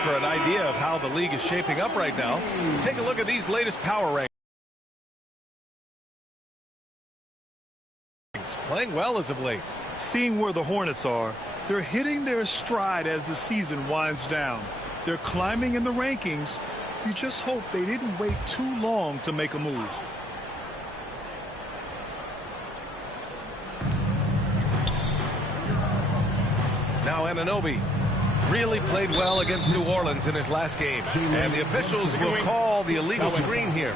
for an idea of how the league is shaping up right now, take a look at these latest power rankings. Playing well as of late. Seeing where the Hornets are, they're hitting their stride as the season winds down. They're climbing in the rankings. You just hope they didn't wait too long to make a move. Now Anunoby really played well against New Orleans in his last game. And the officials will call the illegal screen here.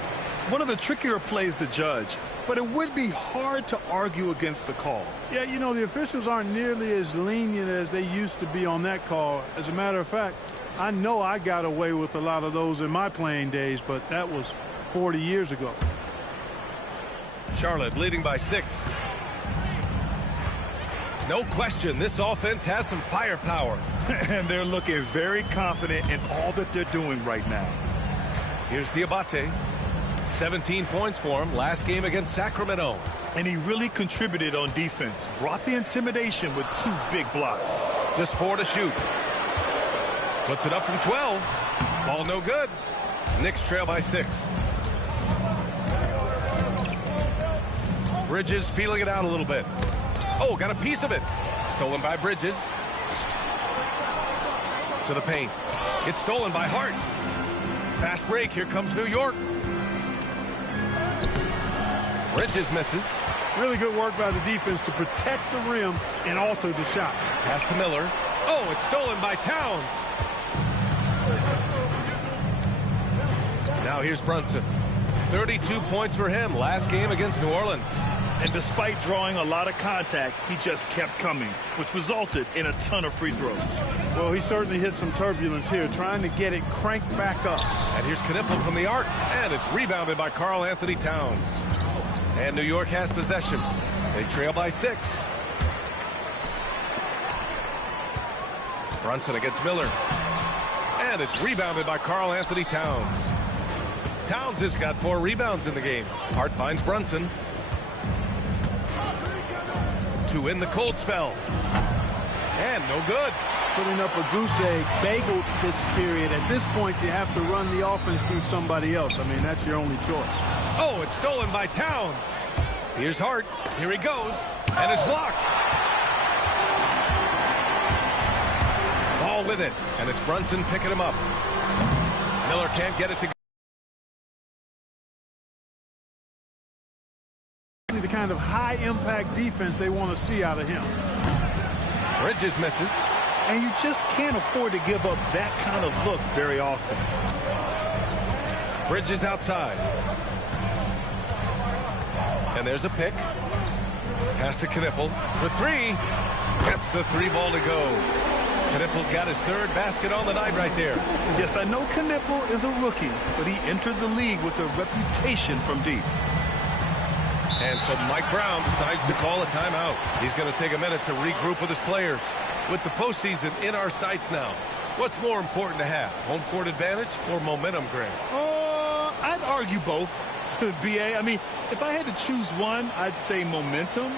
One of the trickier plays to judge, but it would be hard to argue against the call. Yeah, you know, the officials aren't nearly as lenient as they used to be on that call. As a matter of fact, I know I got away with a lot of those in my playing days, but that was 40 years ago. Charlotte leading by 6. No question, this offense has some firepower. And they're looking very confident in all that they're doing right now. Here's Diabate. 17 points for him last game against Sacramento. And he really contributed on defense. Brought the intimidation with 2 big blocks. Just 4 to shoot. Puts it up from 12. Ball no good. Knicks trail by 6. Bridges feeling it out a little bit. Oh, got a piece of it. Stolen by Bridges. To the paint. It's stolen by Hart. Fast break. Here comes New York. Bridges misses. Really good work by the defense to protect the rim and alter the shot. Pass to Miller. Oh, it's stolen by Towns. Now here's Brunson. 32 points for him last game against New Orleans. And despite drawing a lot of contact, he just kept coming, which resulted in a ton of free throws. Well, he certainly hit some turbulence here, trying to get it cranked back up. And here's Knippel from the arc, and it's rebounded by Karl Anthony Towns. And New York has possession. They trail by 6. Brunson against Miller. And it's rebounded by Karl Anthony Towns. Towns has got 4 rebounds in the game. Hart finds Brunson. To win the cold spell. And no good. Putting up a goose egg, bageled this period. At this point, you have to run the offense through somebody else. I mean, that's your only choice. Oh, it's stolen by Towns. Here's Hart. Here he goes. And it's blocked. Ball with it. And it's Brunson picking him up. Miller can't get it to go. The kind of high-impact defense they want to see out of him. Bridges misses. And you just can't afford to give up that kind of look very often. Bridges outside. And there's a pick. Pass to Knippel for 3. Gets the 3 ball to go. Knippel's got his 3rd basket on the night right there. Yes, I know Knippel is a rookie, but he entered the league with a reputation from deep. And so Mike Brown decides to call a timeout. He's going to take a minute to regroup with his players. With the postseason in our sights now, what's more important to have, home court advantage or momentum, Greg? I'd argue both, B.A. I mean, if I had to choose one, I'd say momentum,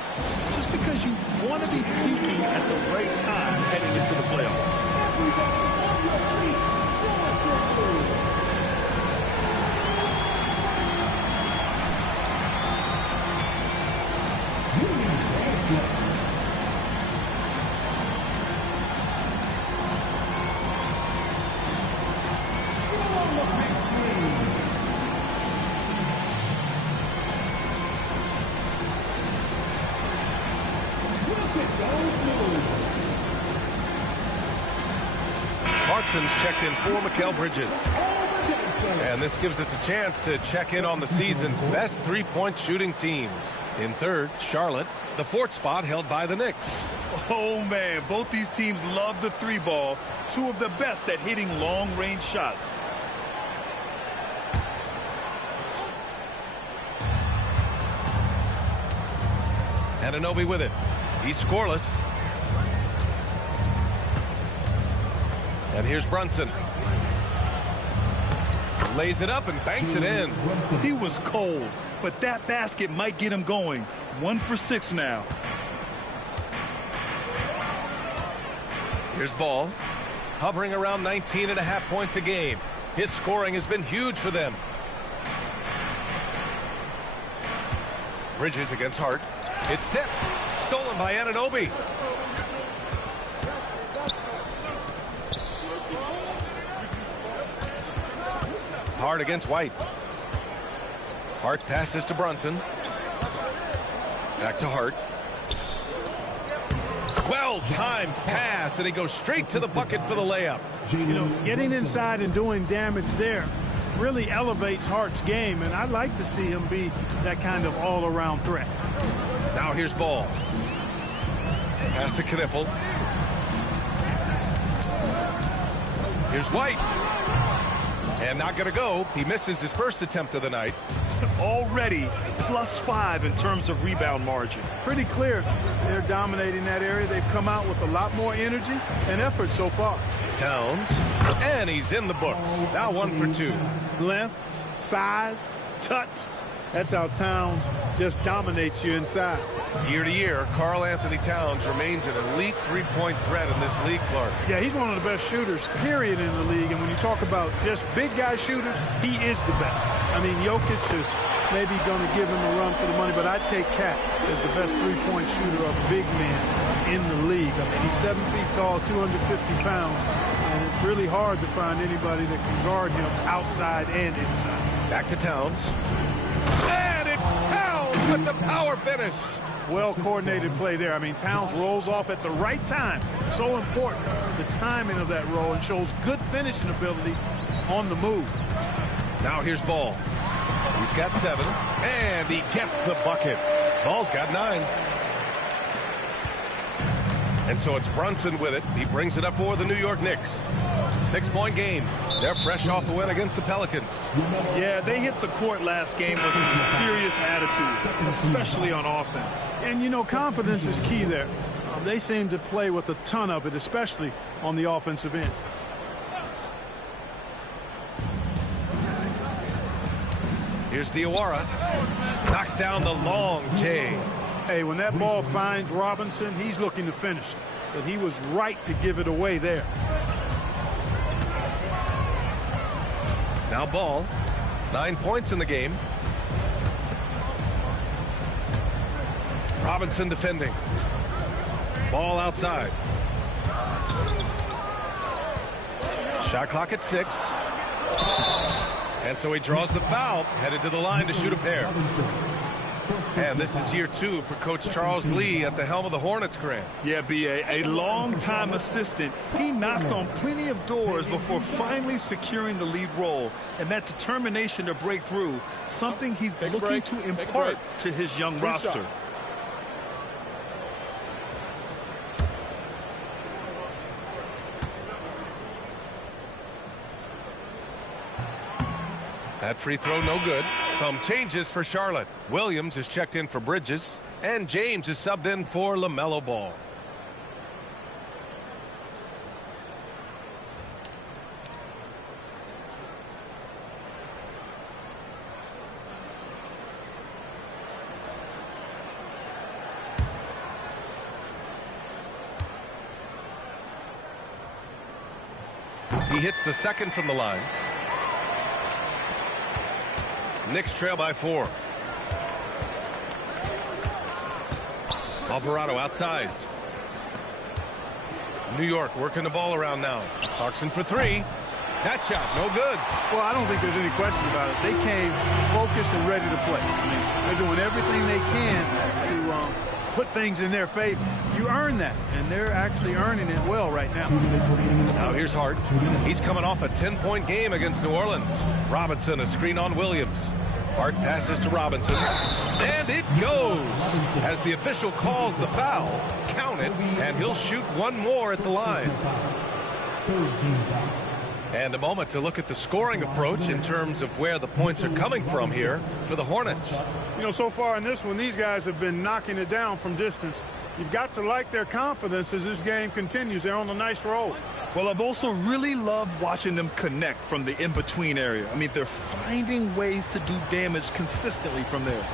just because you want to be peaking at the right time heading into the playoffs. Clarkson's checked in for Mikal Bridges. And this gives us a chance to check in on the season's best 3-point shooting teams. In 3rd, Charlotte. The 4th spot held by the Knicks. Oh, man, both these teams love the 3-ball. 2 of the best at hitting long-range shots. Anunoby with it. He's scoreless. And here's Brunson. Lays it up and banks it in. He was cold, but that basket might get him going. 1 for 6 now. Here's Ball. hovering around 19.5 points a game. His scoring has been huge for them. Bridges against Hart. It's tipped. Stolen by Anunoby. Hart against White. Hart passes to Brunson. Back to Hart. Well-timed pass, and he goes straight to the bucket for the layup. You know, getting inside and doing damage there really elevates Hart's game, and I'd like to see him be that kind of all-around threat. Now here's Ball. Pass to Knipple. Here's White. And not going to go. He misses his first attempt of the night. Already +5 in terms of rebound margin. Pretty clear they're dominating that area. They've come out with a lot more energy and effort so far. Towns. And he's in the books. Now 1 for 2. Length, size, touch. That's how Towns just dominates you inside. Year to year, Karl Anthony Towns remains an elite three-point threat in this league, Clark. Yeah, he's one of the best shooters, period, in the league. And when you talk about just big guy shooters, he is the best. I mean, Jokic is maybe going to give him a run for the money, but I'd take Cat as the best three-point shooter of big men in the league. I mean, he's 7 feet tall, 250 pounds, and it's really hard to find anybody that can guard him outside and inside. Back to Towns. And it's Towns with the power finish. Well-coordinated play there. I mean, Towns rolls off at the right time. So important, the timing of that roll, and shows good finishing ability on the move. Now here's Ball. He's got 7, and he gets the bucket. Ball's got 9. And so it's Brunson with it. He brings it up for the New York Knicks. 6-point game. They're fresh off the win against the Pelicans. Yeah, they hit the court last game with some serious attitude, especially on offense. And, you know, confidence is key there. They seem to play with a ton of it, especially on the offensive end. Here's Diawara. Knocks down the long J. Hey, when that ball finds Robinson, he's looking to finish. But he was right to give it away there. Now Ball. 9 points in the game. Robinson defending. Ball outside. Shot clock at 6. And so he draws the foul, headed to the line to shoot a pair. And this is year 2 for Coach Charles Lee at the helm of the Hornets, Grant. Yeah, B.A., a long-time assistant. He knocked on plenty of doors before finally securing the lead role. And that determination to break through, something he's looking to impart to his young roster. That free throw no good. Some changes for Charlotte. Williams is checked in for Bridges, and James is subbed in for LaMelo Ball. He hits the second from the line. Knicks trail by 4. Alvarado outside. New York working the ball around now. Clarkson for 3. That shot, no good. Well, I don't think there's any question about it. They came focused and ready to play. I mean, they're doing everything they can to put things in their favor. You earn that, and they're actually earning it well right now. Now here's Hart. He's coming off a 10-point game against New Orleans. Robinson, a screen on Williams. Hart passes to Robinson. And it goes. As the official calls the foul, count it, and he'll shoot one more at the line. And a moment to look at the scoring approach in terms of where the points are coming from here for the Hornets. You know, so far in this one, these guys have been knocking it down from distance. You've got to like their confidence as this game continues. They're on a nice roll. Well, I've also really loved watching them connect from the in-between area. I mean, they're finding ways to do damage consistently from there.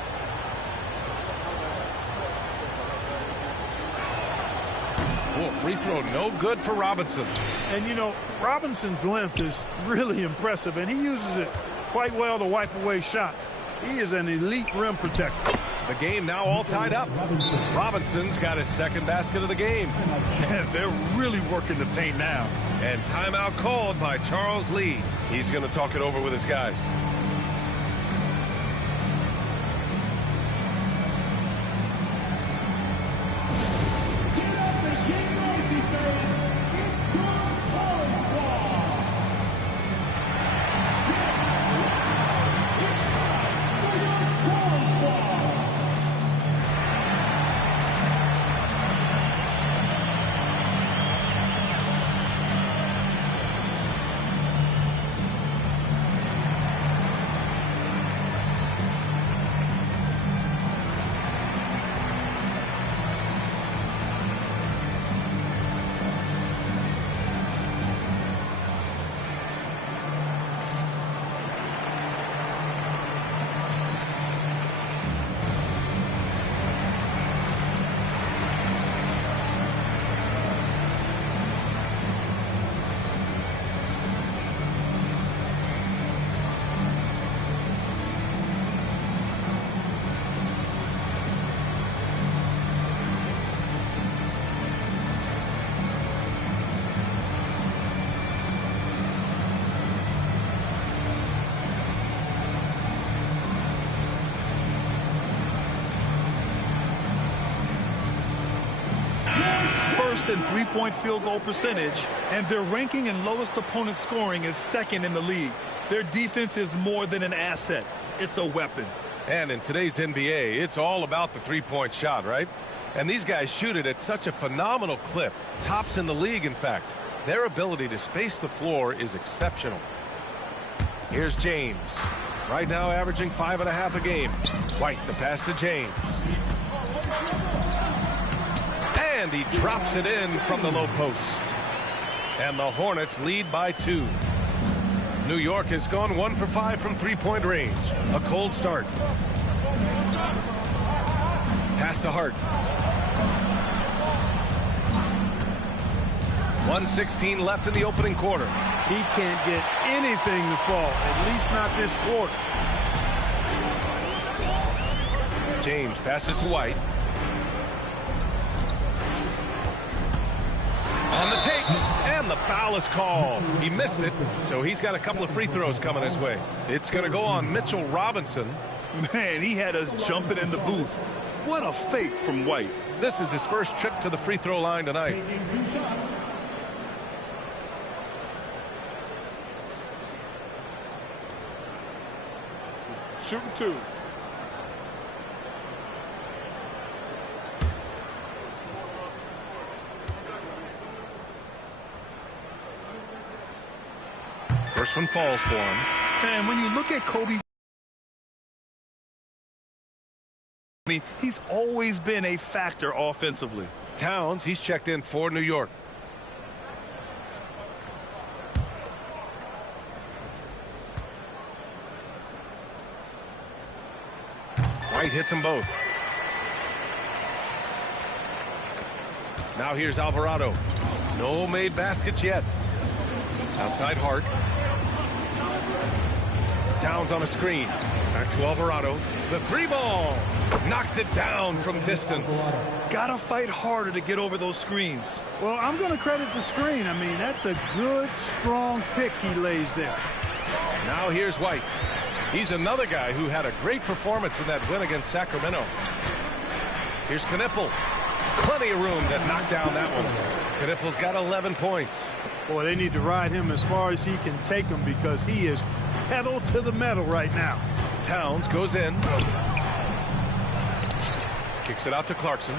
Oh, free throw no good for Robinson. And, you know, Robinson's length is really impressive, and he uses it quite well to wipe away shots. He is an elite rim protector. The game now all tied up. Robinson's got his second basket of the game. They're really working the paint now. And timeout called by Charles Lee. He's going to talk it over with his guys. In three-point field goal percentage, and their ranking in lowest opponent scoring is second in the league. Their defense is more than an asset. It's a weapon. And in today's NBA, it's all about the three-point shot, right? And these guys shoot it at such a phenomenal clip. Tops in the league, in fact. Their ability to space the floor is exceptional. Here's James. Right now averaging 5.5 a game. White, the pass to James. And he drops it in from the low post. And the Hornets lead by 2. New York has gone 1 for 5 from three-point range. A cold start. Pass to Hart. 1:16 left in the opening quarter. He can't get anything to fall, at least not this quarter. James passes to White. On the take, and the foul is called. He missed it, so he's got a couple of free throws coming his way. It's going to go on Mitchell Robinson. Man, he had us jumping in the booth. What a fake from White. This is his first trip to the free throw line tonight. Shooting 2. First one falls for him. And when you look at Kobe, he's always been a factor offensively. Towns, he's checked in for New York. White hits them both. Now here's Alvarado. No made baskets yet. Outside Hart. Towns on a screen. Back to Alvarado. The three ball. Knocks it down from distance. Gotta fight harder to get over those screens. Well, I'm going to credit the screen. I mean, that's a good, strong pick he lays there. Now here's White. He's another guy who had a great performance in that win against Sacramento. Here's Knipple. Plenty of room to knock down that one. Knipple's got 11 points. Boy, they need to ride him as far as he can take them because he is pedal to the metal right now. Towns goes in. Kicks it out to Clarkson.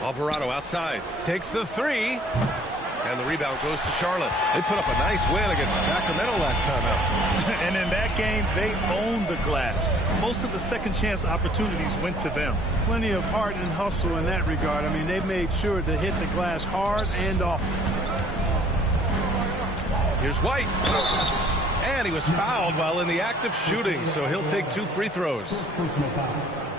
Alvarado outside. Takes the three. And the rebound goes to Charlotte. They put up a nice win against Sacramento last time out. And in that game, they owned the glass. Most of the second chance opportunities went to them. Plenty of heart and hustle in that regard. I mean, they made sure to hit the glass hard and often. Here's White. And he was fouled while in the act of shooting, so he'll take 2 free throws.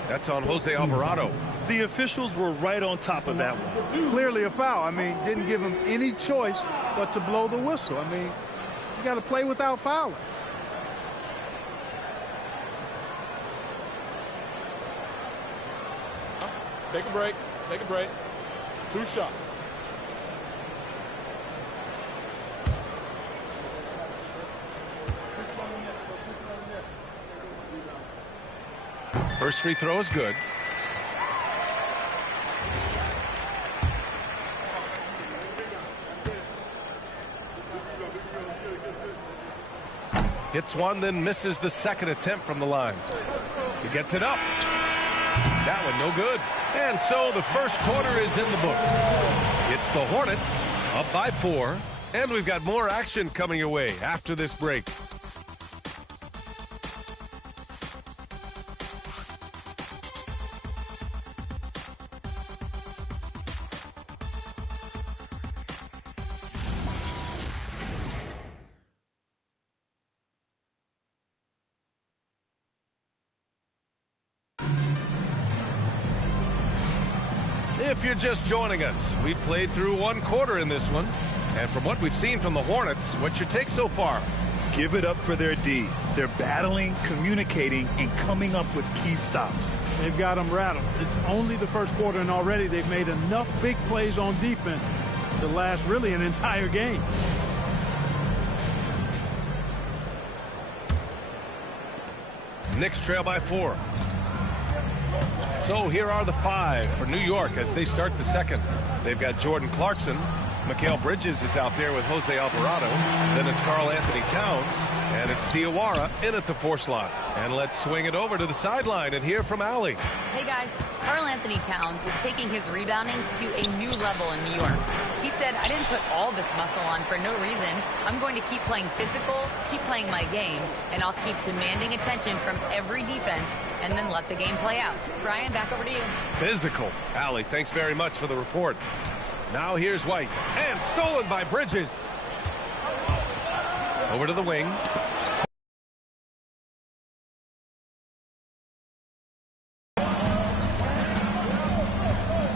That's on Jose Alvarado. The officials were right on top of that one. Clearly a foul. I mean, didn't give him any choice but to blow the whistle. I mean, you got to play without fouling. Take a break. Take a break. 2 shots. First free throw is good. Hits one, then misses the second attempt from the line. He gets it up. That one no good. And so the first quarter is in the books. It's the Hornets up by 4. And we've got more action coming your way after this break. If you're just joining us, we played through 1 quarter in this one. And from what we've seen from the Hornets, what's your take so far? Give it up for their D. They're battling, communicating, and coming up with key stops. They've got them rattled. It's only the first quarter, and already they've made enough big plays on defense to last really an entire game. Knicks trail by 4. So here are the 5 for New York as they start the second. They've got Jordan Clarkson. Mikal Bridges is out there with Jose Alvarado. Then it's Karl Anthony Towns. And it's Diawara in at the 4 slot. And let's swing it over to the sideline and hear from Allie. Hey guys, Karl Anthony Towns is taking his rebounding to a new level in New York. He said, I didn't put all this muscle on for no reason. I'm going to keep playing physical, keep playing my game, and I'll keep demanding attention from every defense and then let the game play out. Brian, back over to you. Physical. Allie, thanks very much for the report. Now here's White. And stolen by Bridges. Over to the wing.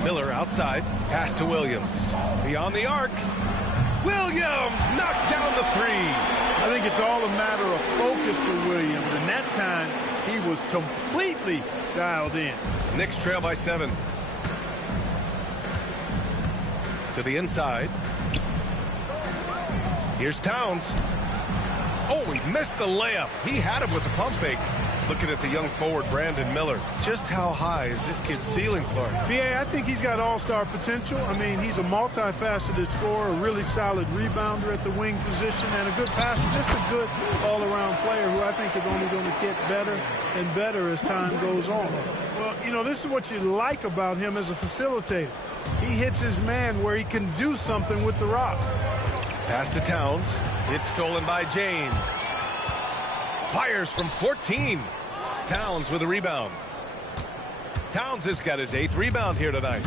Miller outside. Pass to Williams. Beyond the arc. Williams knocks down the 3. I think it's all a matter of focus for Williams, and that time he was completely dialed in. Knicks trail by 7. To the inside. Here's Towns. Oh, he missed the layup. He had him with the pump fake. Looking at the young forward, Brandon Miller. Just how high is this kid's ceiling, Clark? B.A., I think he's got all-star potential. I mean, he's a multifaceted scorer, a really solid rebounder at the wing position, and a good passer, just a good all-around player who I think is only going to get better and better as time goes on. Well, you know, this is what you like about him as a facilitator. He hits his man where he can do something with the rock. Pass to Towns. It's stolen by James. Fires from 14. Towns with a rebound. Towns has got his 8th rebound here tonight.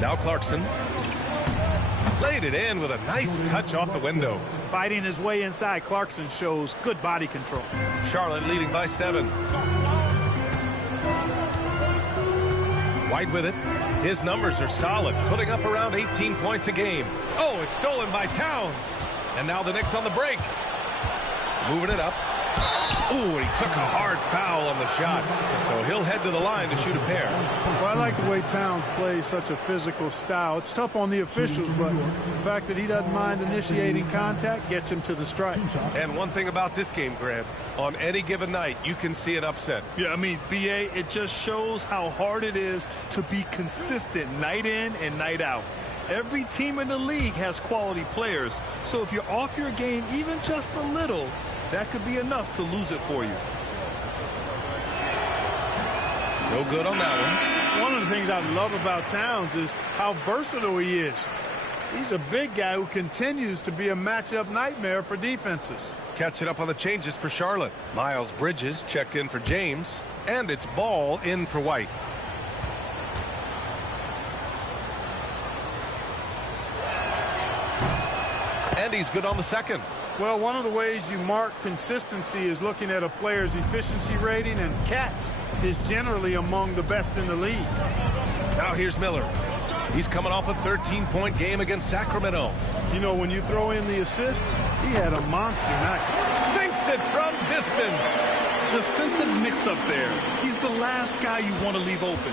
Now Clarkson. Laid it in with a nice touch off the window. Fighting his way inside, Clarkson shows good body control. Charlotte leading by 7. White with it. His numbers are solid, putting up around 18 points a game. Oh, it's stolen by Towns. And now the Knicks on the break. Moving it up. Ooh, he took a hard foul on the shot. So he'll head to the line to shoot a pair. Well, I like the way Towns plays such a physical style. It's tough on the officials, but the fact that he doesn't mind initiating contact gets him to the stripe. And one thing about this game, Grant, on any given night, you can see an upset. Yeah, I mean, B.A., it just shows how hard it is to be consistent night in and night out. Every team in the league has quality players, so if you're off your game even just a little, that could be enough to lose it for you. No good on that one. One of the things I love about Towns is how versatile he is. He's a big guy who continues to be a matchup nightmare for defenses. Catching up on the changes for Charlotte. Miles Bridges checked in for James, and it's Ball in for White. And he's good on the second. Well, one of the ways you mark consistency is looking at a player's efficiency rating, and Cat is generally among the best in the league. Now here's Miller. He's coming off a 13-point game against Sacramento. You know, when you throw in the assist, he had a monster night. Sinks it from distance. Defensive mix-up there. He's the last guy you want to leave open.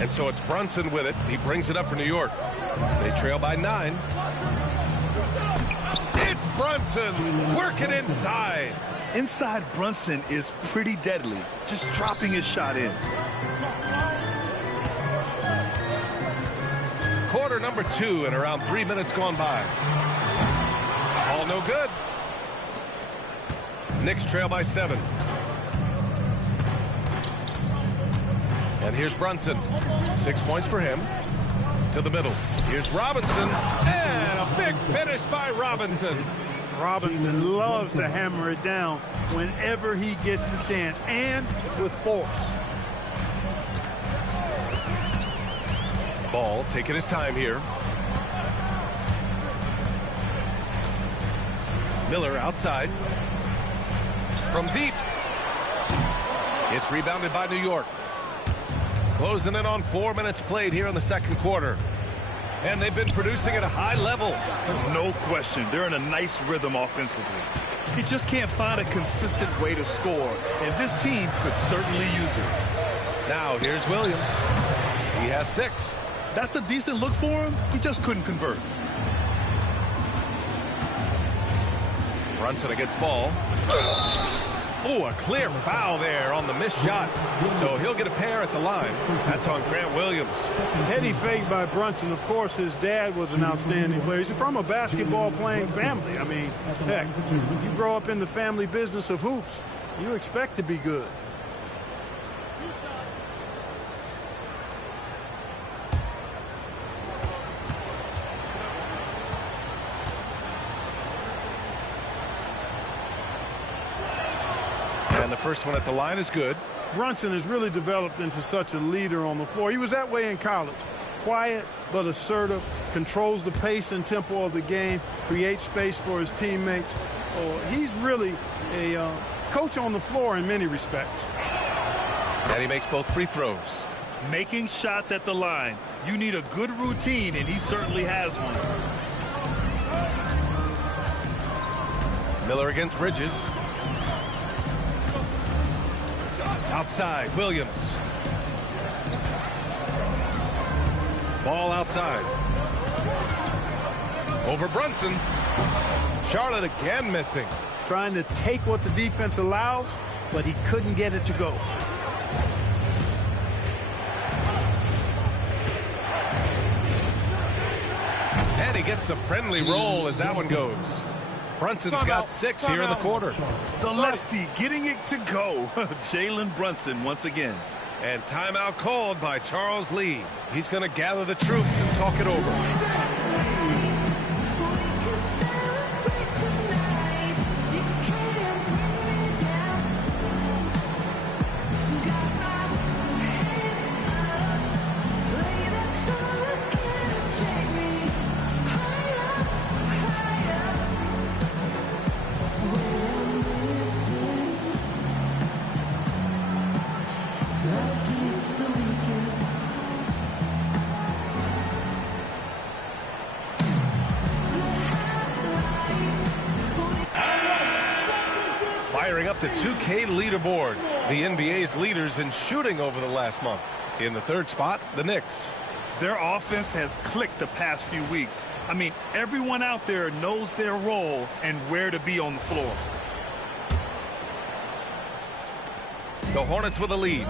And so it's Brunson with it. He brings it up for New York. They trail by 9. It's Brunson working inside. Inside Brunson is pretty deadly, just dropping his shot in. Quarter number 2 and around 3 minutes gone by. All no good. Knicks trail by 7. And here's Brunson. 6 points for him. To the middle. Here's Robinson. And a big finish by Robinson. Robinson loves to hammer it down whenever he gets the chance, and with force. Ball taking his time here. Miller outside. From deep. It's rebounded by New York. Closing in on 4 minutes played here in the second quarter. And they've been producing at a high level. No question. They're in a nice rhythm offensively. He just can't find a consistent way to score, and this team could certainly use it. Now here's Williams. He has 6. That's a decent look for him. He just couldn't convert. Brunson against ball. Oh, a clear foul there on the missed shot. So he'll get a pair at the line. That's on Grant Williams. Heady fake by Brunson. Of course, his dad was an outstanding player. He's from a basketball-playing family. I mean, heck, you grow up in the family business of hoops, you expect to be good. And the first one at the line is good. Brunson has really developed into such a leader on the floor. He was that way in college. Quiet but assertive, controls the pace and tempo of the game, creates space for his teammates. He's really a coach on the floor in many respects. And he makes both free throws. Making shots at the line. You need a good routine, and he certainly has one. Miller against Bridges. Outside, Williams. Ball outside. Over Brunson. Charlotte again missing. Trying to take what the defense allows, but he couldn't get it to go. And he gets the friendly roll as that one goes. Brunson's got 6 here in the quarter. The lefty getting it to go. Jalen Brunson once again. And timeout called by Charles Lee. He's going to gather the troops and talk it over. Firing up the 2K leaderboard. The NBA's leaders in shooting over the last month. In the third spot, the Knicks. Their offense has clicked the past few weeks. I mean, everyone out there knows their role and where to be on the floor. The Hornets with a lead.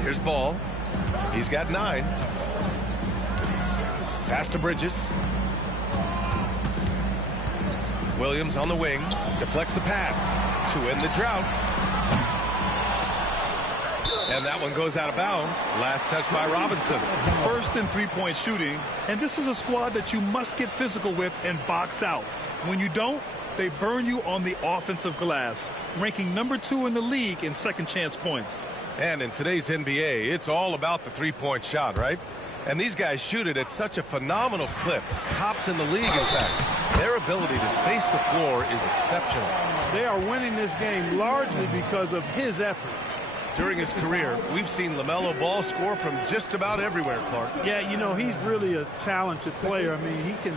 Here's Ball. He's got 9. Pass to Bridges. Williams on the wing. Deflects the pass to end the drought. And that one goes out of bounds. Last touch by Robinson. First and three-point shooting. And this is a squad that you must get physical with and box out. When you don't, they burn you on the offensive glass, ranking number 2 in the league in second chance points. And in today's NBA, it's all about the three-point shot, right? And these guys shoot it at such a phenomenal clip. Tops in the league, in fact. Their ability to space the floor is exceptional. They are winning this game largely because of his effort. During his career, we've seen LaMelo Ball score from just about everywhere, Clark. Yeah, you know, he's really a talented player. I mean, he can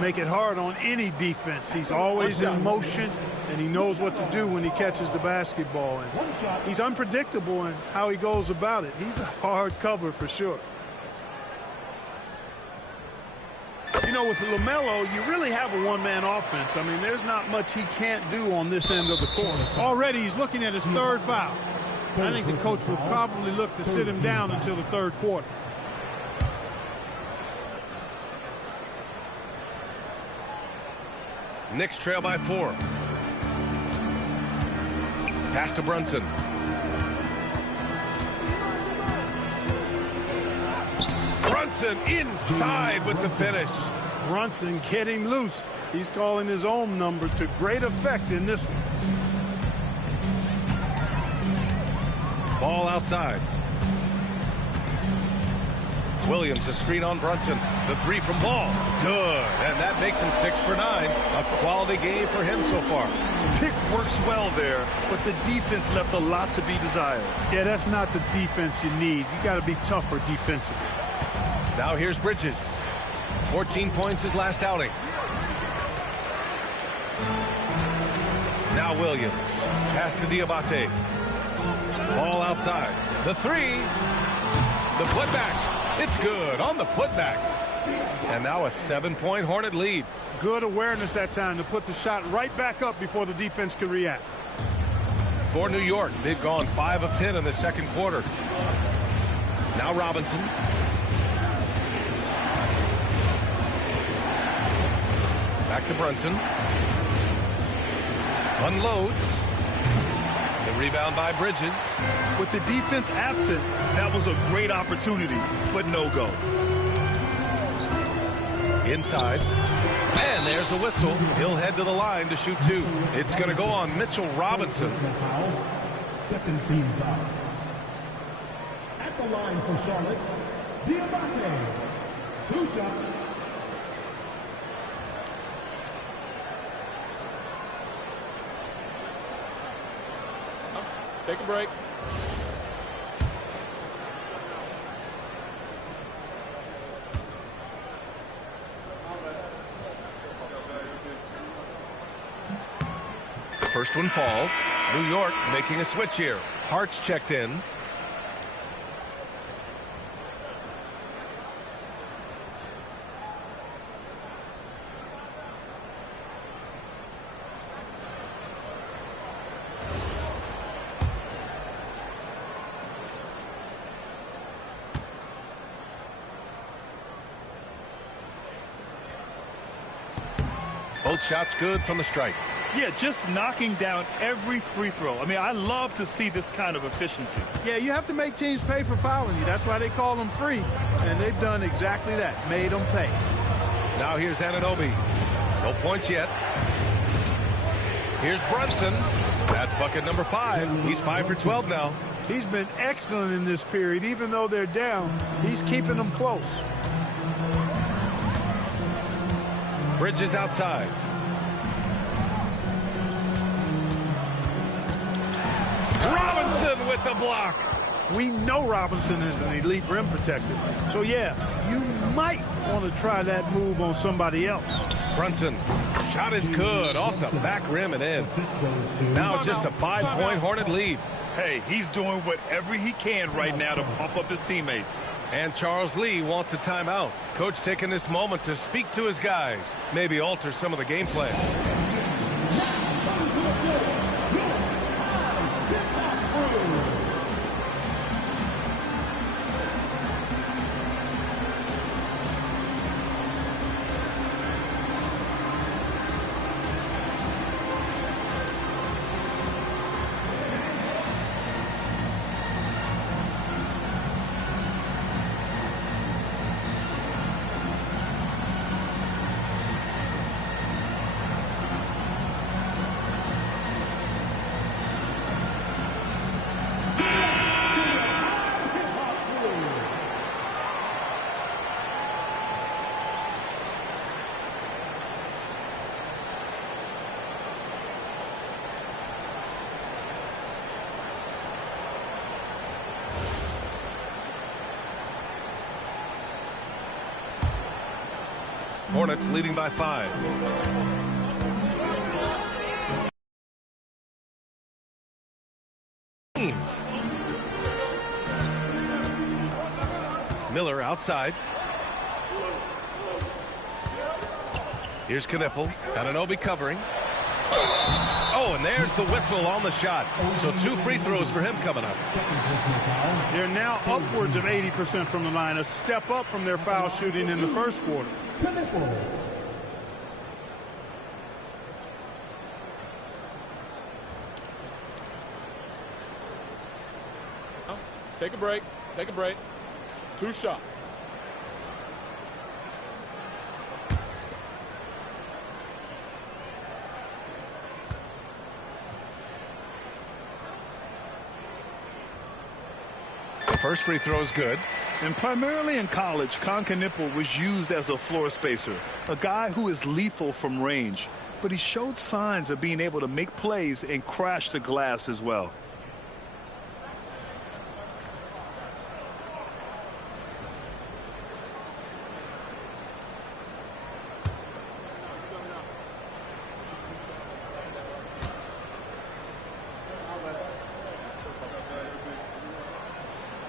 make it hard on any defense. He's always in motion, and he knows what to do when he catches the basketball. And he's unpredictable in how he goes about it. He's a hard cover for sure. You know, with LaMelo, you really have a one-man offense. I mean, there's not much he can't do on this end of the court. Already, he's looking at his third foul. I think the coach will probably look to sit him down until the third quarter. Knicks trail by 4. Pass to Brunson. Brunson inside with the finish. Brunson getting loose. He's calling his own number to great effect in this one. Ball outside. Williams, a screen on Brunson. The three from Ball. Good. And that makes him 6 for 9. A quality game for him so far. Pick works well there, but the defense left a lot to be desired. Yeah, that's not the defense you need. You got to be tougher defensively. Now here's Bridges. 14 points his last outing. Now Williams. Pass to Diabate. Ball outside. The three. The putback. It's good on the putback. And now a 7-point Hornet lead. Good awareness that time to put the shot right back up before the defense can react. For New York, they've gone 5 of 10 in the second quarter. Now Robinson. Back to Brunson. Unloads. The rebound by Bridges. With the defense absent, that was a great opportunity, but no go. Inside. And there's a whistle. He'll head to the line to shoot 2. It's going to go on Mitchell Robinson. Second team foul. At the line for Charlotte, Diabate. 2 shots. Take a break. The first one falls. New York making a switch here. Hart's checked in. Both shots good from the stripe. Yeah, just knocking down every free throw. I mean, I love to see this kind of efficiency. Yeah, you have to make teams pay for fouling you. That's why they call them free. And they've done exactly that, made them pay. Now here's Anunoby. No points yet. Here's Brunson. That's bucket number 5. He's 5 for 12 now. He's been excellent in this period. Even though they're down, he's keeping them close. Bridges outside. Robinson with the block. We know Robinson is an elite rim protector. So, yeah, you might want to try that move on somebody else. Brunson. Shot is good. Off the back rim and in. Now just a 5-point Hornet lead. Hey, he's doing whatever he can right now to pump up his teammates. And Charles Lee wants a timeout. Coach taking this moment to speak to his guys. Maybe alter some of the game plan. Hornets leading by 5. Miller outside. Here's Knipple. Anunoby covering. Oh, and there's the whistle on the shot. So 2 free throws for him coming up. They're now upwards of 80% from the line, a step up from their foul shooting in the first quarter. Take a break. Take a break. 2 shots. The first free throw is good. And primarily in college, Knipple was used as a floor spacer, a guy who is lethal from range. But he showed signs of being able to make plays and crash the glass as well.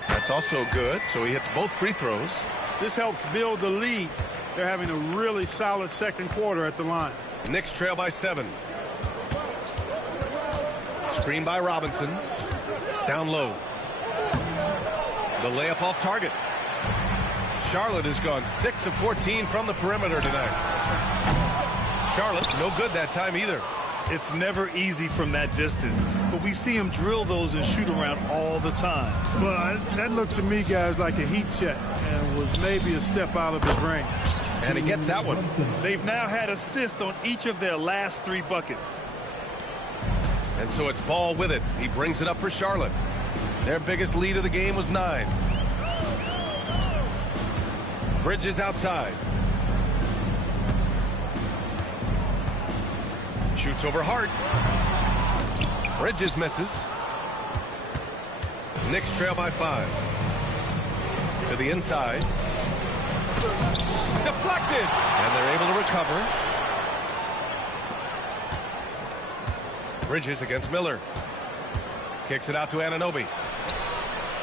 That's also good, so he hits both free throws. This helps build the lead. They're having a really solid second quarter at the line. Knicks trail by 7. Screen by Robinson. Down low. The layup off target. Charlotte has gone 6 of 14 from the perimeter tonight. Charlotte, no good that time either. It's never easy from that distance, but we see him drill those and shoot around all the time. Well, that looked to me, guys, like a heat check and was maybe a step out of his range. And he gets that one. They've now had assists on each of their last 3 buckets. And so it's Ball with it. He brings it up for Charlotte. Their biggest lead of the game was 9. Bridges outside. Shoots over Hart. Bridges misses. Knicks trail by 5. To the inside. Deflected! And they're able to recover. Bridges against Miller. Kicks it out to Anunoby.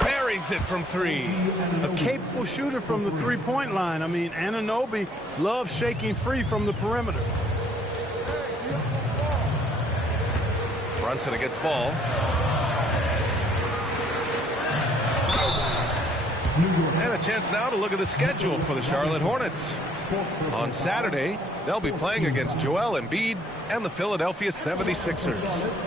Buries it from 3. A capable shooter from the three-point line. I mean, Anunoby loves shaking free from the perimeter. Brunson against Ball. And a chance now to look at the schedule for the Charlotte Hornets. On Saturday, they'll be playing against Joel Embiid and the Philadelphia 76ers.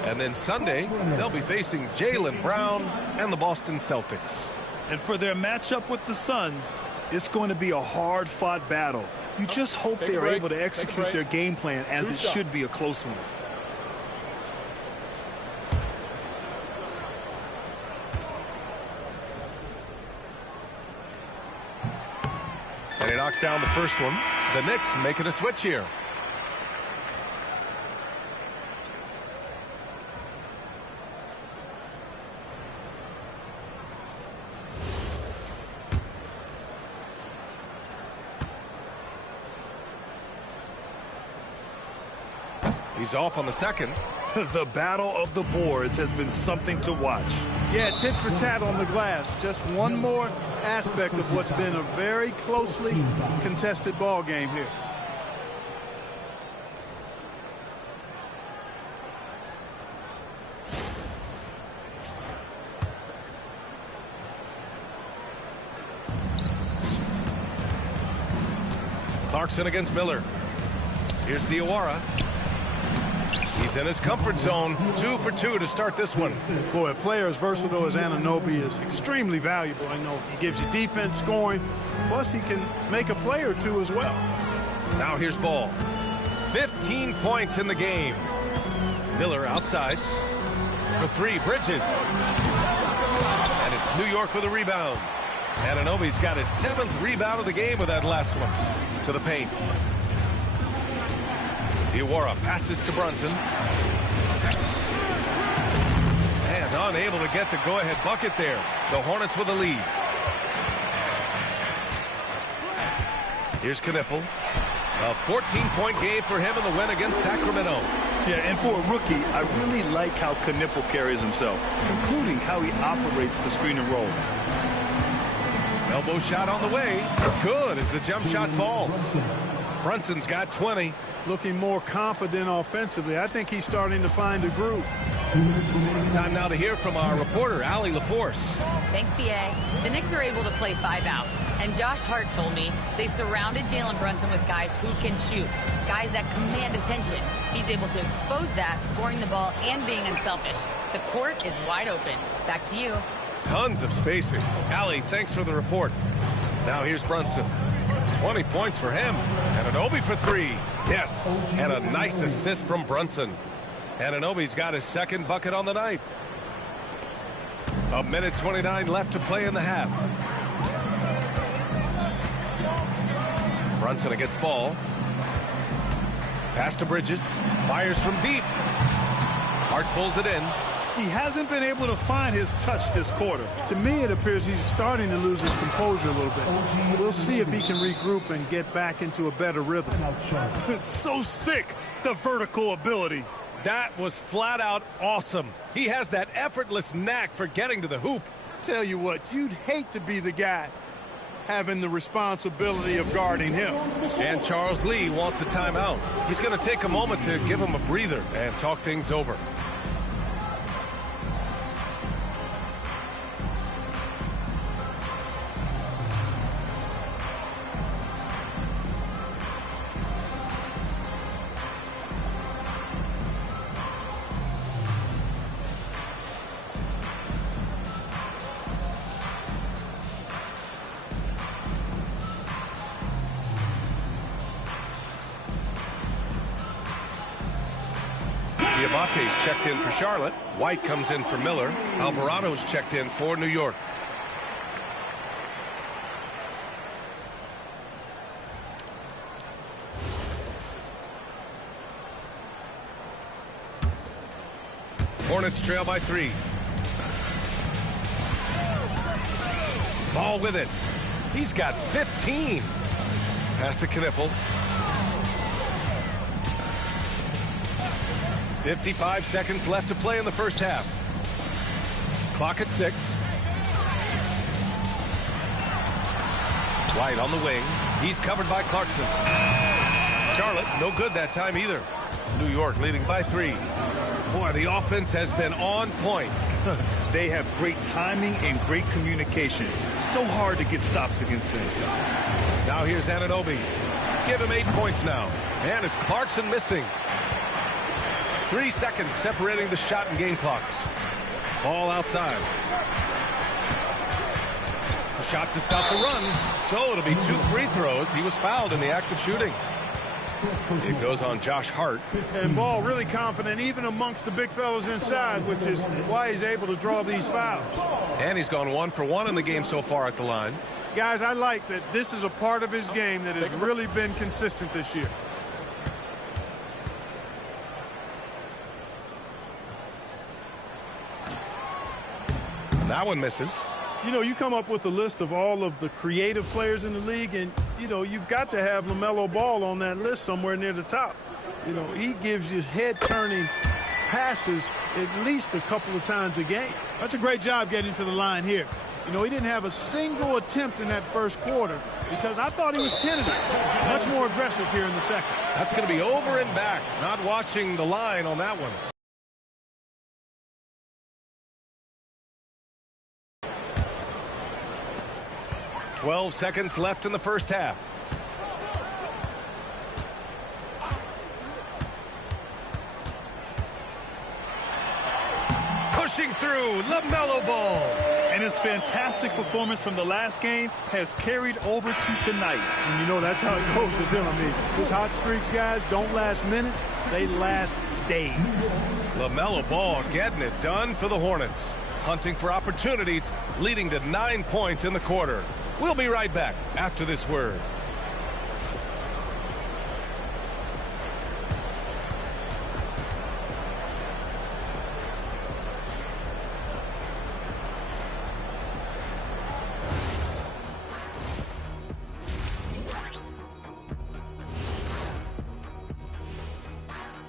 And then Sunday, they'll be facing Jaylen Brown and the Boston Celtics. And for their matchup with the Suns, it's going to be a hard-fought battle. You just hope they are able to execute their game plan as it should be a close one. And he knocks down the first one. The Knicks making a switch here. He's off on the second. The battle of the boards has been something to watch. Yeah, tit for tat on the glass. Just one more aspect of what's been a very closely contested ball game here. Clarkson against Miller. Here's Diawara. He's in his comfort zone. 2 for 2 to start this one. Boy, a player as versatile as Anunoby is extremely valuable. I know he gives you defense, scoring, plus he can make a play or two as well. Now here's Ball. 15 points in the game. Miller outside for 3. Bridges. And it's New York with a rebound. Anunoby's got his 7th rebound of the game with that last one. To the paint. Diawara passes to Brunson. And unable to get the go-ahead bucket there. The Hornets with a lead. Here's Knipple. A 14-point game for him in the win against Sacramento. Yeah, and for a rookie, I really like how Knipple carries himself, including how he operates the screen and roll. Elbow shot on the way. Good as the jump shot falls. Brunson's got 20. Looking more confident offensively. I think he's starting to find a groove. Time now to hear from our reporter, Allie LaForce. Thanks, BA. The Knicks are able to play 5 out. And Josh Hart told me they surrounded Jalen Brunson with guys who can shoot, guys that command attention. He's able to expose that, scoring the ball and being unselfish. The court is wide open. Back to you. Tons of spacing. Allie, thanks for the report. Now here's Brunson. 20 points for him. Anunoby for 3. Yes, and a nice assist from Brunson. Anunoby's got his second bucket on the night. A minute 29 left to play in the half. Brunson against ball. Pass to Bridges. Fires from deep. Hart pulls it in. He hasn't been able to find his touch this quarter. To me, it appears he's starting to lose his composure a little bit. We'll see if he can regroup and get back into a better rhythm. It's so sick, the vertical ability. That was flat out awesome. He has that effortless knack for getting to the hoop. Tell you what, you'd hate to be the guy having the responsibility of guarding him. And Charles Lee wants a timeout. He's going to take a moment to give him a breather and talk things over. Diabate's checked in for Charlotte. White comes in for Miller. Alvarado's checked in for New York. Hornets trail by 3. Ball with it. He's got 15. Pass to Knipple. 55 seconds left to play in the first half. Clock at 6. White on the wing. He's covered by Clarkson. Charlotte, no good that time either. New York leading by 3. Boy, the offense has been on point. They have great timing and great communication. So hard to get stops against them. Now here's Anunoby. Give him 8 points now. And it's Clarkson missing. 3 seconds separating the shot and game clocks. Ball outside. A shot to stop the run. So it'll be 2 free throws. He was fouled in the act of shooting. It goes on Josh Hart. And Ball really confident even amongst the big fellas inside, which is why he's able to draw these fouls. And he's gone 1 for 1 in the game so far at the line. Guys, I like that this is a part of his game that has really been consistent this year. That one misses. You know, you come up with a list of all of the creative players in the league, and, you know, you've got to have LaMelo Ball on that list somewhere near the top. You know, he gives you head-turning passes at least a couple of times a game. That's a great job getting to the line here. You know, he didn't have a single attempt in that first quarter because I thought he was tentative. Much more aggressive here in the second. That's going to be over and back. Not watching the line on that one. 12 seconds left in the first half. Pushing through, LaMelo Ball. And his fantastic performance from the last game has carried over to tonight. And you know, that's how it goes with him. I mean, his hot streaks, guys, don't last minutes. They last days. LaMelo Ball getting it done for the Hornets. Hunting for opportunities, leading to 9 points in the quarter. We'll be right back after this word.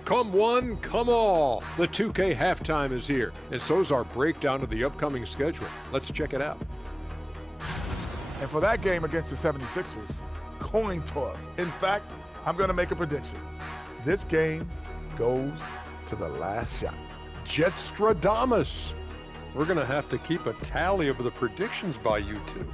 Come one, come all. The 2K halftime is here, and so's our breakdown of the upcoming schedule. Let's check it out. And for that game against the 76ers, coin toss. In fact, I'm going to make a prediction. This game goes to the last shot. Jetstradamus. We're going to have to keep a tally of the predictions by you two.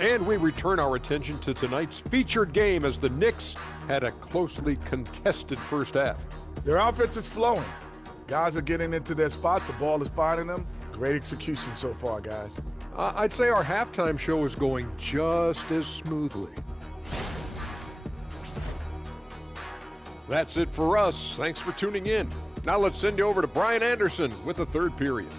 And we return our attention to tonight's featured game as the Knicks had a closely contested first half. Their offense is flowing. Guys are getting into their spot. The ball is finding them. Great execution so far, guys. I'd say our halftime show is going just as smoothly. That's it for us. Thanks for tuning in. Now let's send you over to Brian Anderson with the third period.